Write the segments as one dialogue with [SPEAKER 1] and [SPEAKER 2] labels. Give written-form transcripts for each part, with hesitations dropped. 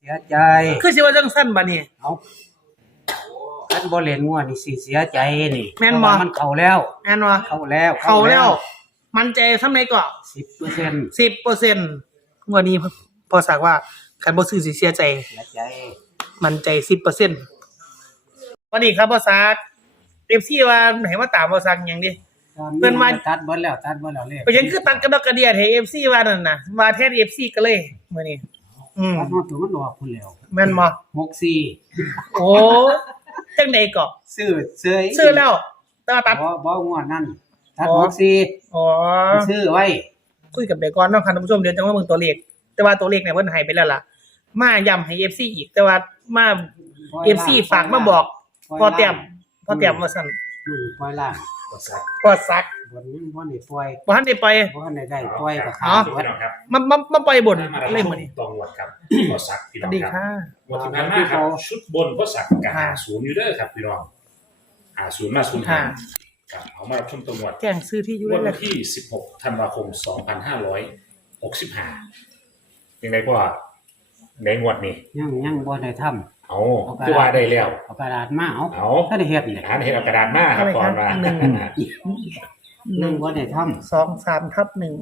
[SPEAKER 1] เสียใจ
[SPEAKER 2] คือสิว่าจังสั้นบัดนี้
[SPEAKER 1] เอาท่านบ่เล่นงัวนี่สิเสียใจนี่
[SPEAKER 2] แม่นบ่
[SPEAKER 1] มันเข้าแล้ว
[SPEAKER 2] แม่นบ่
[SPEAKER 1] เข้าแล้ว
[SPEAKER 2] มันใจทำไมก็
[SPEAKER 1] 10%
[SPEAKER 2] 10%งวดนี้พอสักว่าคันบ่ซื้อสิเสียใจมันใจ 10%สวัสดีครับพอสัก FC ว่าให้มาตามพอสักหยังดิเพิ่นว่า
[SPEAKER 1] ตัดเบิดแล้วเลข
[SPEAKER 2] ไปยังคือตัดกระดอกกระเดียดให้ FC ว่านั่นน่ะว่าแท้ FC ก็เลยมื้อนี้
[SPEAKER 1] ตัดมาตัวมันออกพุ่นแล้ว
[SPEAKER 2] แม่นบ่
[SPEAKER 1] 64
[SPEAKER 2] โอ้จังได๋ก็ซื้อแล้วแต่ว่าตัด
[SPEAKER 1] บ่งวดนั้นตัด64
[SPEAKER 2] อ๋อ
[SPEAKER 1] ซื้อไว้
[SPEAKER 2] คุยกับเด็กก่อนเนาะค่ะท่านผู้ชมเดี๋ยวจะมาเบิ่งตัวเลขแต่ว่าตัวเลขเนี่ยเพิ่นให้ไปแล้วล่ะมาย้ำให้ FC อีกแต่ว่ามา FC ฝากมาบอกพอแต้มว่าซั่น
[SPEAKER 1] ปล่อยล่าง
[SPEAKER 2] พอสัก
[SPEAKER 1] บนยังบ่ได้ปล่อย
[SPEAKER 2] บ่ทันได้ปล่อย
[SPEAKER 1] บ่ทันได้ปล่อยก็ขาด
[SPEAKER 3] พี่น้องครับ
[SPEAKER 2] มาปล่อยบนเลยมื้อนี้
[SPEAKER 3] ตองวดครับพอสักพี่น้องครับงวดที่ผ่านมาครับชุดบนพอสักกับ50อยู่เด้อครับพี่น้อง50มา05ครับเอามาชมตัวงวด
[SPEAKER 2] แจ้งซื้อที่อยู่
[SPEAKER 3] วั
[SPEAKER 2] ได้แล้ว
[SPEAKER 3] ที่16ธันวาคม2565ยังไงพ่อในงวดนี้
[SPEAKER 1] ยังบ่ได้ทำ
[SPEAKER 3] เอาคือว่าได้แล้ว
[SPEAKER 1] เอากระดาษมา
[SPEAKER 3] เอา
[SPEAKER 1] ถ้าได้เฮ็ดนี่
[SPEAKER 3] เฮ็ดเอากระดาษมาครับก่อนว่า
[SPEAKER 1] 1บ่ได้ทำ
[SPEAKER 2] 2 3 ทับ 1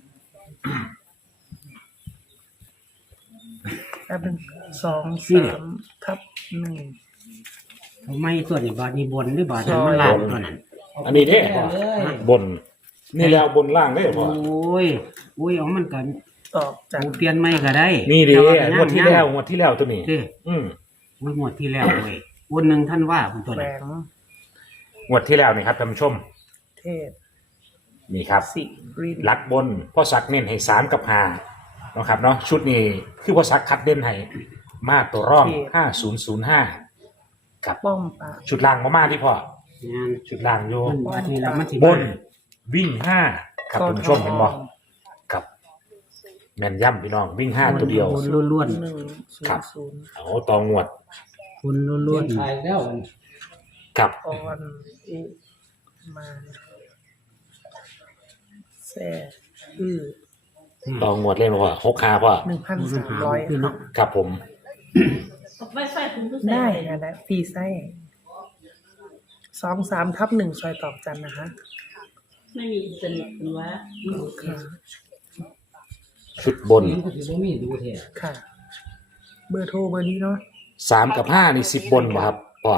[SPEAKER 2] แป๊บนึง2 3 ทับ 1
[SPEAKER 1] ทำไมตัวนี้บาดนี้บนหรือบาดนี้มันล่างเท่านั้น
[SPEAKER 3] อันนี้เด้บนนี่แล้วบนล่างได้พ่อ
[SPEAKER 1] โอ้ยเอามันก็
[SPEAKER 2] ตอบจาก
[SPEAKER 1] เปลี่ยนใหม่ก็ได้
[SPEAKER 3] นี่ดิงวดที่แล้วตัวนี้
[SPEAKER 1] งวดที่แล้วเว้ยวันนึงท่านว่าคุณตัวนี้
[SPEAKER 3] งวดที่แล้วนี่ครับท่านผู้ชม
[SPEAKER 2] เทพ
[SPEAKER 3] นี่ครับลักบนพ่อสักเน้นให้3กับ5เนาะครับเนาะชุดนี้คือพ่อสักคัดเด่นให้มาตัวร่อง5005กับ
[SPEAKER 2] ป้อมปา
[SPEAKER 3] ชุดล่างมาที่พ่อชุดล่างอยู่บนวิ่ง5ครับท่านผู้ชมเห็นบ่กับแม่นย่ำพี่น้องวิ่ง5ตัวเดียว
[SPEAKER 1] ล้วน
[SPEAKER 3] ๆครับเอาตองวด
[SPEAKER 1] คุณล้วนๆแล้ว
[SPEAKER 3] ครับ
[SPEAKER 2] มาแซ่
[SPEAKER 3] ตองวดเล่นว่า6ค่าพ่อ
[SPEAKER 2] 1,300
[SPEAKER 1] พี่น้อง
[SPEAKER 3] ครับผม
[SPEAKER 2] ได้นะได้ฟรีไส้2 3 ทับ 1ซอยตอกจันนะคะ
[SPEAKER 4] ไม่มีสนิทกันว่า
[SPEAKER 3] ชุดบน
[SPEAKER 2] ค่ะเบอร์โทรเบอร์นี้เนาะ
[SPEAKER 3] 3กับ5นี่10บนบ่ครับพ่อ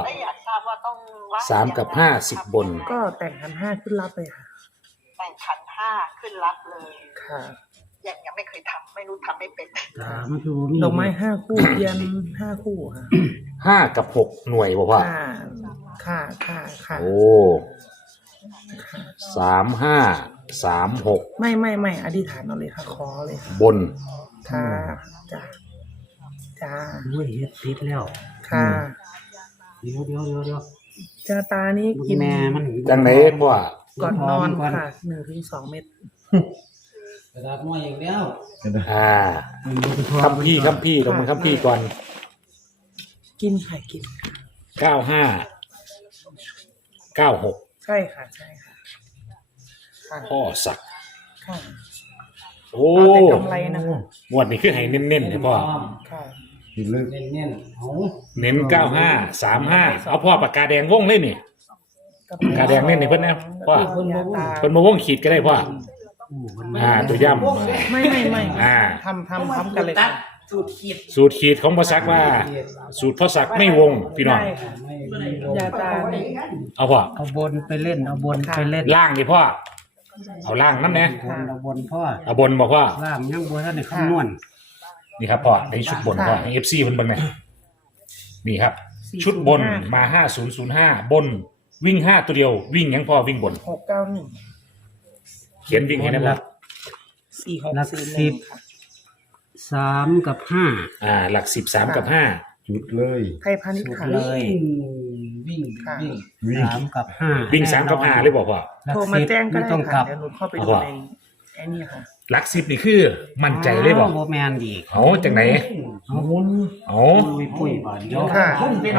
[SPEAKER 3] 3กับ5 10บน
[SPEAKER 2] ก็แต่งขัน5ขึ้นรับเลยค่ะ
[SPEAKER 4] แต่งขัน5ขึ้นรับเลย
[SPEAKER 2] ค่ะ
[SPEAKER 4] ยังไม่เคยทำไม่รู้ทำไม่เป็น
[SPEAKER 1] มันคือ
[SPEAKER 2] ดอกไม้5คู่เทียน5คู่ค่ะ
[SPEAKER 3] 5กับ6หน่วยบ่ว่า
[SPEAKER 2] ค่ะ
[SPEAKER 3] โอ้35 36
[SPEAKER 2] ไม่อธิษฐานเอาเลยค่ะขอเลยค่ะ
[SPEAKER 3] บน
[SPEAKER 2] ค่ะจ้า
[SPEAKER 1] ด้วยเฮ็ดติดแล้ว
[SPEAKER 2] ค่ะ
[SPEAKER 1] เดี๋ยว
[SPEAKER 2] จ้าตานี้กิน
[SPEAKER 1] แม่มัน
[SPEAKER 3] จังไหนบ่
[SPEAKER 2] ก่อนนอนค่ะ 1-2 เม็ด
[SPEAKER 1] กระดาษน้อยอย่างเดียว
[SPEAKER 3] คัมภีร์ต้องมันคัมภีร์ก่อน
[SPEAKER 2] กินค่ะกิน
[SPEAKER 3] 95 96
[SPEAKER 2] ใช่ค่ะ
[SPEAKER 3] พ่อสัก
[SPEAKER 2] ค่ะ
[SPEAKER 3] โอ้
[SPEAKER 2] แต่กำไรนะคะ
[SPEAKER 3] งวดนี้คือให้เน้นๆให้พ่อ
[SPEAKER 2] ค่ะ
[SPEAKER 1] เน้น
[SPEAKER 3] เน้น95 35เอาพ่อปากกาแดงวงเลยนี่ปากกาแดงเน้นให้เพิ่นนะพ่อเพิ่นมาวงขีดก็ได้พ่อตัวย่ำ
[SPEAKER 2] ไม่ทำกันเลยค่ะ
[SPEAKER 3] สูตรขีดของพ่อสักว่าสูตรพ่อสักไม่วงพี่น้อง
[SPEAKER 2] ยาตา
[SPEAKER 3] เอาพ่อ
[SPEAKER 1] เอาบนไปเล่นเอาบนไปเล่น
[SPEAKER 3] ล่างดิพ่อเอาล่างน้ำแน่
[SPEAKER 1] เอาบนพ่อ
[SPEAKER 3] เอาบนบ่พ่อ
[SPEAKER 1] ล่างยังบนท่านในคำนวณ
[SPEAKER 3] นี่ครับพ่อในชุดบนพ่อให้ FC เพิ่นเบิ่งหน่อยนี่ครับชุดบนมา5005บนวิ่ง5ตัวเดียววิ่งยังพ่อวิ่งบน
[SPEAKER 2] 691
[SPEAKER 3] เขียนวิ่งให้นะครับ
[SPEAKER 1] หลัก10 3กับ5
[SPEAKER 3] หลัก10 3กับ5
[SPEAKER 1] จุดเลย
[SPEAKER 2] ไทยพาณิชย์ค่ะ
[SPEAKER 1] เลยวิ่ง3กับ5
[SPEAKER 3] วิ่ง3กับ5เลยบอกว่า
[SPEAKER 2] โทรมาแจ้งก็ได้ค่ะเดี๋ยวหนูเข้าไปดูในไอ้นี่ค่ะ
[SPEAKER 3] หลัก10นี่คือมั่นใจเลยบ่
[SPEAKER 1] บ่แม่นอีก
[SPEAKER 3] จังไหน
[SPEAKER 1] ปุ้ยบาดเนาะ
[SPEAKER 2] ค่ะ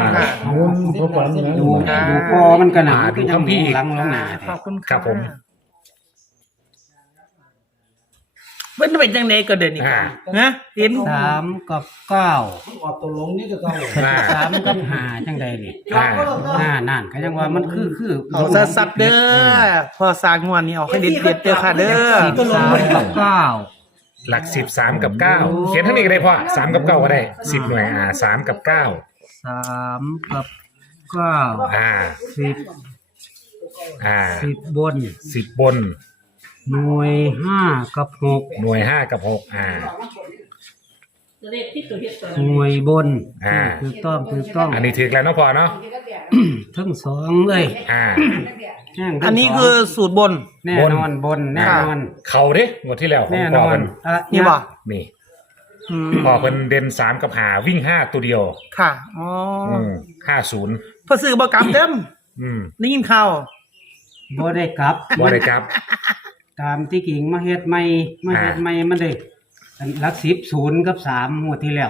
[SPEAKER 1] ดูพอมันก็หนา
[SPEAKER 3] ดูคัมภีร์
[SPEAKER 1] หลังหน้า
[SPEAKER 2] ขอบคุณ
[SPEAKER 3] ครับผม
[SPEAKER 2] มันเป็นจังไดก็เดินนี่ฮะเห็น
[SPEAKER 1] 3 กับ 9
[SPEAKER 5] ออกตัวลงนี่จะต้อง
[SPEAKER 1] 3 กับ 5จังใดนี่นั่นก็ยังว่ามันคือ
[SPEAKER 2] เอาสัดๆเด้อพอสร้างงวดนี้เอาให้เด็ดๆเด้อค่ะเด้อ
[SPEAKER 1] 3 กับ 9
[SPEAKER 3] หลัก10 3 กับ 9เขียนทั้งนี้ก็ได้พ่อ3 กับ 9ก็ได้10หน่วย3 กับ 9
[SPEAKER 1] 3 กับ 9 10 10 บน
[SPEAKER 3] 10 บน
[SPEAKER 1] หน่วย 5 กับ 6
[SPEAKER 3] หน่วย5 กับ6
[SPEAKER 1] หน่วยบน
[SPEAKER 3] ถูก
[SPEAKER 1] ถูกต้อง
[SPEAKER 3] อันนี้ถือแล้วเนาะพ่อเนาะ
[SPEAKER 1] ทั้ง2เลย
[SPEAKER 2] อันนี้คือสูตรบน
[SPEAKER 1] แน่นอนบนแน่นอน
[SPEAKER 3] เขาเด้งวดที่แล้วของ
[SPEAKER 1] แน่น
[SPEAKER 3] พ่อ
[SPEAKER 1] อน
[SPEAKER 3] เพิ่น
[SPEAKER 2] นี่บ่
[SPEAKER 3] นี่
[SPEAKER 2] อืม
[SPEAKER 3] พ่อเพิ่นเด่น3 กับ5วิ่ง5ตัวเดียว
[SPEAKER 2] ค่ะอ๋อ
[SPEAKER 3] 50
[SPEAKER 2] พอซื้อบ่กลับเด้ม ได้ยินข่าว
[SPEAKER 1] บ่ได้กลับ
[SPEAKER 3] บ่ได้ครับ
[SPEAKER 1] ตามที่กิ่งมาเฮ็ดใหม่มันได้หลัก10 0 กับ 3งวดที่แล้ว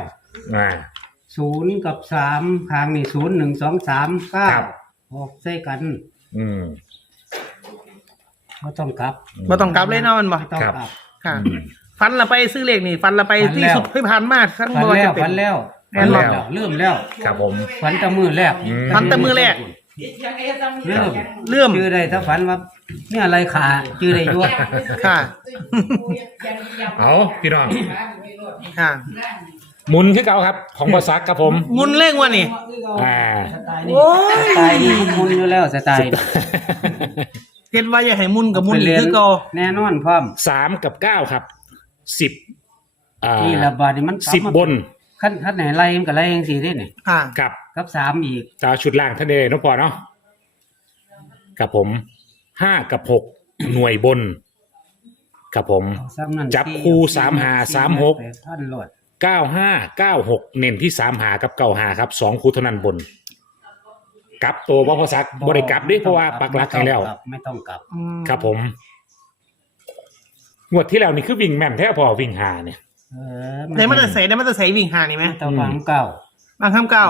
[SPEAKER 1] 0 กับ 3ข้างนี่0 1 2 3
[SPEAKER 3] ครับ
[SPEAKER 1] 9ออกใส่กัน
[SPEAKER 3] อืม
[SPEAKER 1] บ่ต้องกลับ
[SPEAKER 2] บ่ต้องกลับเลยเนาะมันบ่
[SPEAKER 1] บ่ต้องกลับ
[SPEAKER 2] ค่ะฟันละไปซื้อเลขนี่ฟันละไปที่สุดที่ผ่านมาทั้ง
[SPEAKER 1] ฝัน
[SPEAKER 2] บ่ว่า
[SPEAKER 1] แล้
[SPEAKER 2] จะ
[SPEAKER 1] ว
[SPEAKER 2] เป็น
[SPEAKER 1] ฝันแล้ว
[SPEAKER 2] แน่นอน
[SPEAKER 1] เริ่มแล้ว
[SPEAKER 3] ครับผม
[SPEAKER 1] ฝันแต่มือแรก
[SPEAKER 2] ฝันแต่มื้อแรก
[SPEAKER 1] เริ่ม
[SPEAKER 2] เริ่ม
[SPEAKER 1] ชื่อได้ถ้าฝันว่าเนี่ยอะไรขาชื่อได้อยู่
[SPEAKER 2] ค่ะ
[SPEAKER 3] เอาพี่น้อง
[SPEAKER 2] ค่ะ
[SPEAKER 3] หมุนคือเก่าครับ ของภาษาครับผม
[SPEAKER 2] มุนเลขว่านี่
[SPEAKER 3] อ่า
[SPEAKER 2] โอ้
[SPEAKER 1] สไตล์นี้มุนอยู่แล้วสไตล์
[SPEAKER 2] เฮ็ดว่าอย่าให้มุนกับมุนนี่คือเก่า
[SPEAKER 1] แน่นอนพร้อม
[SPEAKER 3] 3 กับ 9 ครับ 10
[SPEAKER 1] นี่ละบาดนี่มัน
[SPEAKER 3] 10 บน
[SPEAKER 1] ขั้นไหนไล่มันก็ไล่จังซี่เด้นี่
[SPEAKER 2] ค่ะ
[SPEAKER 3] กับ
[SPEAKER 1] กับ3อีก
[SPEAKER 3] ตาชุดล่างท่านเดน้องปอเนาะกับผม 5 กับ 6 หน่วยบนกับผม
[SPEAKER 1] ซ้ำนั่น
[SPEAKER 3] จับคู่3 5 3 6
[SPEAKER 1] ท่านโลด
[SPEAKER 3] 95 96 เน้นที่3 หากับ9 หาครับ2คู่เท่านั้นบนกลับตัวบ่พอสักบ่ได้กลับเด้เพราะว่าปักหลักให้แล้ว
[SPEAKER 1] ไม่ต้องกลับ
[SPEAKER 3] ครับผมงวดที่แล้วนี่คือวิ่งแม่นแท้พอวิ่งหาเนี่ย
[SPEAKER 2] ได้มาแต่ใส่วิ่งหานี่ไหม
[SPEAKER 1] ตะฟังเก่า
[SPEAKER 2] บางคำเก่า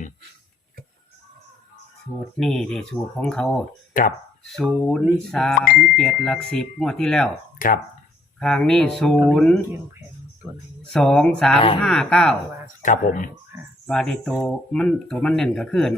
[SPEAKER 1] สูตรนี่ดิสูตรของเขา
[SPEAKER 3] กับ
[SPEAKER 1] 0 3 7หลัก10งวดที่แล้ว
[SPEAKER 3] ครับ
[SPEAKER 1] ข้างนี้0 2 3 5 9
[SPEAKER 3] ครับผม
[SPEAKER 1] บาดนี้ตัวมันเน้นก็คือ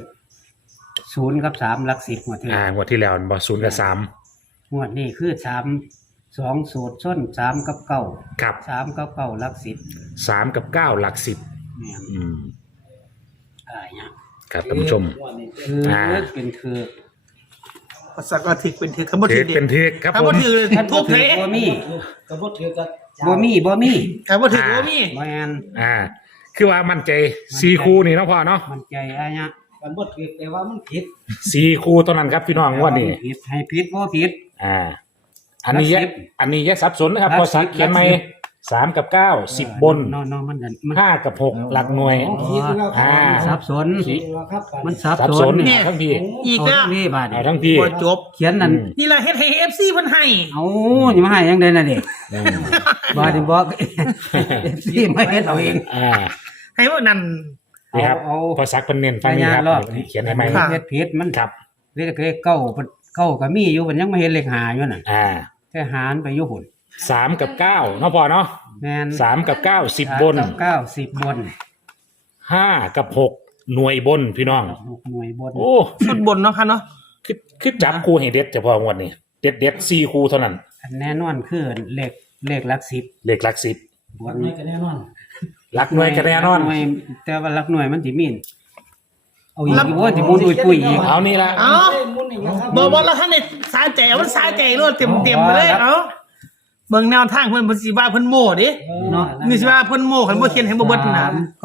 [SPEAKER 1] 0 กับ 3หลัก10งวดที่แล้ว
[SPEAKER 3] งวดที่แล้วบ่0 กับ
[SPEAKER 1] งวดนี้คือ3 2สูตรส้น3 กับ 9
[SPEAKER 3] ครับ
[SPEAKER 1] 3 กับ 9หลัก10
[SPEAKER 3] 3 กับ 9 หลัก
[SPEAKER 1] เนี่ย
[SPEAKER 3] 10
[SPEAKER 1] อะไรเนี่ย
[SPEAKER 3] ครับท่านผู้ชม
[SPEAKER 1] คือเป็นคือ
[SPEAKER 2] ภาษาก็ถือเป็นถือคำว่าถือเด็
[SPEAKER 3] เป็นเทคครับ
[SPEAKER 2] คำ
[SPEAKER 3] ผ
[SPEAKER 2] ว่าม ถือทุบเท
[SPEAKER 1] บ่มี
[SPEAKER 5] กระบดเถือกัน
[SPEAKER 1] บ่มี
[SPEAKER 2] คำว่าถือว่ามี
[SPEAKER 1] บ่แม่น
[SPEAKER 3] คือว่ามั่นใจ4คู่นี่เนาะพ่อเนาะ
[SPEAKER 1] มันใจอะเนี่ย
[SPEAKER 5] กระบดเถือแต่ว่ามันผิด
[SPEAKER 3] 4คู่เท่านั้นครับพี่น้องงวดนี้
[SPEAKER 1] ผิดให้ผิดบ่ผิด
[SPEAKER 3] อันนี้
[SPEAKER 1] หลักสิบ
[SPEAKER 3] อันนี้แยกสับสนนะครับ
[SPEAKER 1] หลัก
[SPEAKER 3] พอสัก
[SPEAKER 1] สิบ
[SPEAKER 3] เขียนไหม
[SPEAKER 1] หลักสิบ
[SPEAKER 3] 3 กับ 9 10 บน
[SPEAKER 1] น้องมันกัน
[SPEAKER 3] 5 กับ 6 หลักหน่วย
[SPEAKER 5] ผิดแล้วครับ
[SPEAKER 1] สับสน
[SPEAKER 5] ครับ
[SPEAKER 1] มันสับ
[SPEAKER 3] สับ
[SPEAKER 1] ส
[SPEAKER 3] ส
[SPEAKER 1] น
[SPEAKER 3] น
[SPEAKER 1] เนี่ย
[SPEAKER 3] ทั้งพี่
[SPEAKER 2] อีกแล้ว
[SPEAKER 1] นี่บาด
[SPEAKER 3] เอาทั้งพี่
[SPEAKER 2] บ่จบ
[SPEAKER 1] เขียนนั่น
[SPEAKER 2] นี่ล่ะเฮ็ดให้ FC เพิ่นให้
[SPEAKER 1] เอาอย่ามาให้ยังได้น่ะเด็กบาดนี่บอกสิมาเฮ็ดเอาเอง
[SPEAKER 2] ให้ว่านั่น
[SPEAKER 3] นี่ครับ
[SPEAKER 1] เอา
[SPEAKER 3] พอสักเป็นเน้นฟังนี่ครับ
[SPEAKER 1] รอบ
[SPEAKER 3] เขียนให้ไหม
[SPEAKER 2] ค่ะ
[SPEAKER 1] เฮ็ดผิดมัน
[SPEAKER 3] ครับ
[SPEAKER 1] เลขเก้าก็มีอยู่มันยังไม่เฮ็ดเลขหาอยู่น่ะ แค่หารไปอยู่หุ่น
[SPEAKER 3] 3 กับ 9 เนาะพอเนาะ
[SPEAKER 1] แม่น
[SPEAKER 3] 3 กับ 9 10 บน
[SPEAKER 1] กับ9 10บน
[SPEAKER 3] 5 กับ 6 หน่วยบนพี่น้อง
[SPEAKER 1] 6หน่วยบน
[SPEAKER 3] โอ้
[SPEAKER 2] สุดบนเนาะค่ะเนาะ
[SPEAKER 3] คือจับคู่ให้เด็ดจะพองวดนี้เด็ด4คู่เท่านั้น
[SPEAKER 1] อันแน่นอนคือเลขหลัก10
[SPEAKER 3] เลขหลัก
[SPEAKER 1] บน
[SPEAKER 5] ไม่กันแน่นอน
[SPEAKER 3] 10หลักหน่วยก็แน่นอน
[SPEAKER 1] หวยแต่ว่าหลักหน่วยมันสิมีนเอาอีกโอ้ยสิมุนปุยอีก
[SPEAKER 3] เอานี่ละ
[SPEAKER 2] เอ้า
[SPEAKER 5] มุนอีกแล้วครับ
[SPEAKER 2] บ่แล้วท่านนี่สาใจมันสาใจรวดเต็มไปเลยเอ้าเบิ่งแนวทางเพิ่นสิว่าเพิ่นโม่ดิ
[SPEAKER 1] เนาะ
[SPEAKER 2] นี่สิว่าเพิ่นโม่คันบ่เขียนให้บ่เบิดนะ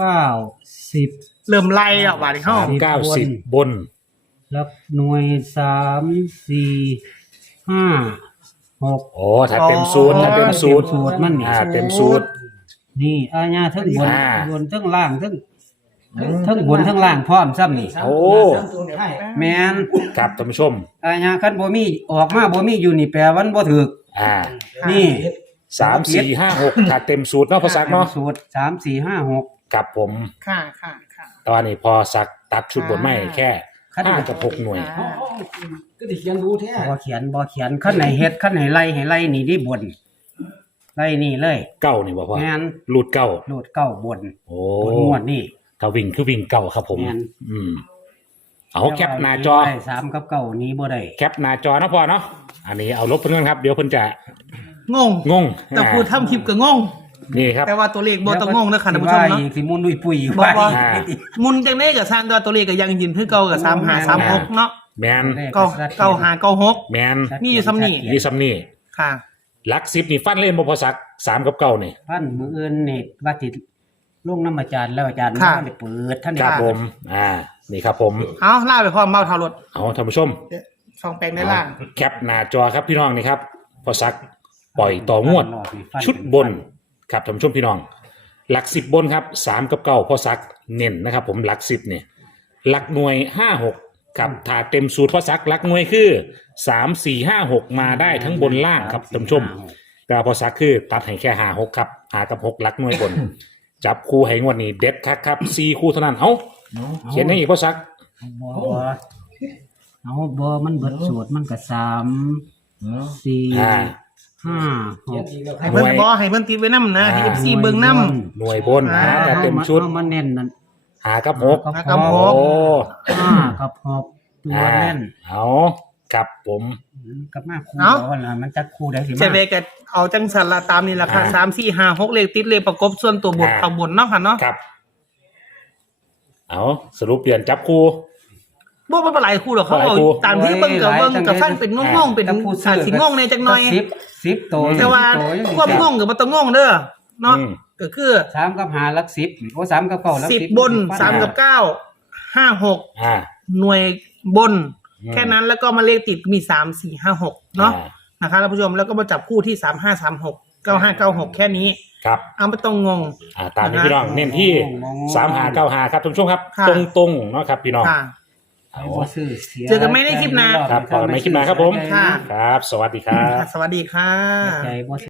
[SPEAKER 1] 9 10
[SPEAKER 2] เริ่มไล่แล้วบาดนี้เฮา
[SPEAKER 3] 3 9 10 บน
[SPEAKER 1] หลักหน่วย3 4 5 6
[SPEAKER 3] โอ้ถ้าเต็มสูตรถ้าเต็มสูตร
[SPEAKER 1] สูตรมันนี่
[SPEAKER 3] เต็มสูตร
[SPEAKER 1] นี่อาญาทั้งบน
[SPEAKER 3] อ่า
[SPEAKER 1] บนทั้งล่างทั้งบนทั้งล่างพร้อมซ้ำนี่
[SPEAKER 3] โอ้
[SPEAKER 1] แม่น
[SPEAKER 3] ครับท่านผู้ชม
[SPEAKER 1] อาญาคันบ่มีออกมาบ่มีอยู่นี่แปลว่ามันบ่ถูก นี่
[SPEAKER 3] 3 4 5 6ถ้าเต็มสูตรเนาะพอสักเนาะ
[SPEAKER 1] สูตร3 4 5 6
[SPEAKER 3] กับผม
[SPEAKER 2] ค่ะ
[SPEAKER 3] ตอนนี้พอสักตัดชุดบนไม่แค่
[SPEAKER 1] ขั้น
[SPEAKER 3] 5 กับ 6 หน่วย
[SPEAKER 5] ก็ได้เขียนรู้แท้
[SPEAKER 1] บ่เขียนคันไหนเฮ็ดคันไหนไล่ให้ไล่นี่ดิบนไล่นี่เลย
[SPEAKER 3] เก้านี่บอกว่า
[SPEAKER 1] แม่น
[SPEAKER 3] หลุดเก้า
[SPEAKER 1] โหลดเก้าบน
[SPEAKER 3] โอ้
[SPEAKER 1] บนงวดนี่
[SPEAKER 3] ถ้าวิ่งคือวิ่งเก้าครับผม
[SPEAKER 1] แม่น
[SPEAKER 3] อืมเอาแคปหน้าจอ
[SPEAKER 1] ได้สามกับเก้านี้บ่ได้
[SPEAKER 3] แคปหน้าจอนะพ่อเนาะอันนี้เอาลบเพื่อนครับเดี๋ยวเพิ่นจะ
[SPEAKER 2] งง
[SPEAKER 3] งง
[SPEAKER 2] แต่พูดทำคลิปก็งง
[SPEAKER 3] นี่ครับ
[SPEAKER 2] แต่ว่าตัวเลขบ่ต้องงงนะค่ะท่านผู้ชมเนาะ
[SPEAKER 1] อีกสิมุนดุยปุย
[SPEAKER 2] บ่บ่
[SPEAKER 3] อ่า
[SPEAKER 2] มุนจังได๋ก็สร้างตัวเลขก็ยังยืนคือเก่ากับ3536เนาะ
[SPEAKER 3] แมน
[SPEAKER 2] 9596
[SPEAKER 3] แมน
[SPEAKER 2] มีอยู่ซ้ำนี่
[SPEAKER 3] มีซัมนี่
[SPEAKER 2] ค่ะ
[SPEAKER 3] หลัก10นี่ฟันเล่นบ่พอสัก3กับเก้านี่
[SPEAKER 1] ท่านมืออื่นนี่ว่าติดลงน้ำอาจารย์แล้วอาจารย์
[SPEAKER 2] ค่ะ
[SPEAKER 1] ไม่ได้เปิดท่าน
[SPEAKER 3] ครับ
[SPEAKER 1] ได้
[SPEAKER 3] ผมนี่ครับผม
[SPEAKER 2] เอาล่าไปพร้อมเมาเท่ารถ
[SPEAKER 3] เอาท่านผู้ชม
[SPEAKER 2] ช่องแปลงได้ล่าง
[SPEAKER 3] แคปหน้าจอครับพี่น้องนี่ครับพอสักปล่อยต่องวด ชุดบนครับท่านผู้ชมพี่น้อง หลัก10บนครับ3กับเก้าพอสักเน้นนะครับ ผมหลัก10เนี่ยหลักหน่วย5-6ครับถ้าเต็มสูตรพอสักหลักหน่วยคือ3-4-5-6มาได้ทั้งบนล่างครับท่านผู้ชมแต่พอสักคือตัดให้แค่5-6ครับ5กับ6หลักหน่วยบน จับคู่ให้งวดนี้เด็ดครับ4คู่เท่านั้นเอาเขียนให้อีกพอสัก
[SPEAKER 1] เอาบ่มันเบิดสูตรมันก็3 4
[SPEAKER 3] อ่า
[SPEAKER 1] 5 6
[SPEAKER 2] ให้เพิ่นบ่ให้เพิ่นติดไว้นำนะให้ FC เบิ่งนำ
[SPEAKER 3] หน่วยบนแต่เต็มชุด
[SPEAKER 1] เอามาเน้นนั่น
[SPEAKER 3] 5กับ
[SPEAKER 2] 5กับ
[SPEAKER 3] 6
[SPEAKER 2] ห
[SPEAKER 3] โอ้
[SPEAKER 2] ก
[SPEAKER 1] 5กับ6ตัวเน้น
[SPEAKER 3] เอาครับผม
[SPEAKER 1] กับมาคู่เดียวล่ะมันจักคู่ได้สิ
[SPEAKER 2] เจะ
[SPEAKER 1] มา
[SPEAKER 2] เวก็เอาจังสันละตามนี่ล่ะค่ะ3-4-5-6เลขติดเลขประกบส่วนตัวบนเอาบนเนาะค่ะเนาะ
[SPEAKER 3] ครับ เอาสรุปเปลี่ยนจับคู่
[SPEAKER 2] บ่เป็นหลายคู่หรอกเขา
[SPEAKER 3] บ่หลาย
[SPEAKER 2] เอา
[SPEAKER 3] คู่
[SPEAKER 2] ตามที่เบิ่งกับเบิ่งกับฟังเป็นงงๆเป็นสาสิงงในจักหน่อย
[SPEAKER 1] 10ตัว
[SPEAKER 2] แต่ว่าความงงก็บ่ต้องงงเด้อเนาะ
[SPEAKER 3] อืม
[SPEAKER 2] ก็คือ
[SPEAKER 1] 3กับ5หลัก10โอ้3กับ9หลัก
[SPEAKER 2] 10บน3กับ9 5 6
[SPEAKER 3] อ่า
[SPEAKER 2] หน่วยบน
[SPEAKER 3] อืม
[SPEAKER 2] แค่นั้นแล้วก็มาเลขติดมี3 4 5 6เนาะนะคะท่านผู้ชมแล้วก็มาจับคู่ที่3536 9596แค่นี้
[SPEAKER 3] ครับ
[SPEAKER 2] เอาไม่ต้องงง
[SPEAKER 3] ตามนี้พี่น้อง เน้นที่3-5-9-5ครับท่านผู้ชมครับ
[SPEAKER 2] ค่ะ
[SPEAKER 3] ตรงๆเนาะครับพี่น้อง
[SPEAKER 2] ค่ะ
[SPEAKER 1] เอาบ่ซื้อเสีย
[SPEAKER 2] เจอกันไม่ในคลิปหน้า
[SPEAKER 3] ครับต่อกันในคลิปหน้าครับผม
[SPEAKER 2] ค่ะ
[SPEAKER 3] ครับ สวัสดีครับ
[SPEAKER 2] สวัสดีค่ะ
[SPEAKER 1] ใจบ่